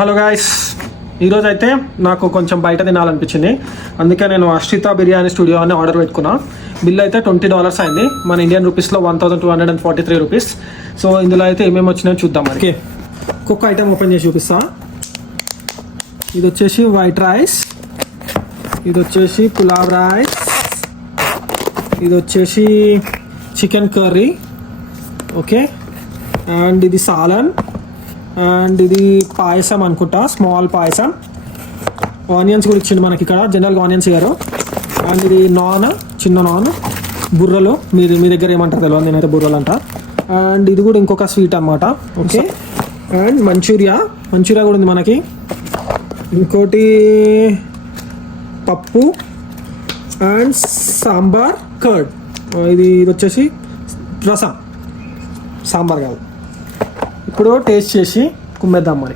Hello guys, ఈరోజు అయితే నాకు కొంచెం బయట తినాలనిపించింది. అందుకే నేను అశ్రిత బిర్యానీ స్టూడియో అని ఆర్డర్ పెట్టుకున్నా. బిల్ అయితే $20 అయింది, మన ఇండియన్ రూపీస్లో 1243 రూపీస్. సో ఇందులో అయితే ఏమేమి వచ్చినాయో చూద్దాం. ఓకే, ఒక్కొక్క ఐటెం ఓపెన్ చేసి చూపిస్తా. ఇది వచ్చేసి వైట్ రైస్, ఇది వచ్చేసి పులావ్ రైస్, ఇది వచ్చేసి చికెన్ కర్రీ, ఓకే, అండ్ ఇది సాలన్, అండ్ ఇది పాయసం అనుకుంటా, స్మాల్ పాయసం. ఆనియన్స్ కూడా ఇచ్చిండు మనకి ఇక్కడ, జనరల్గా ఆనియన్స్ ఇయ్యారు. అండ్ ఇది నాన్, చిన్న నాన్, బుర్రలు, మీ దగ్గర ఏమంటారు తెలియదు, నేనైతే బుర్రలు అంట. అండ్ ఇది కూడా ఇంకొక స్వీట్ అన్నమాట, ఓకే. అండ్ మంచూరియా కూడా ఉంది మనకి. ఇంకోటి పప్పు అండ్ సాంబార్ కర్డ్. ఇది వచ్చేసి రసం, సాంబార్ కాదు. ఇప్పుడు టేస్ట్ చేసి కుమ్మేద్దాం మరి.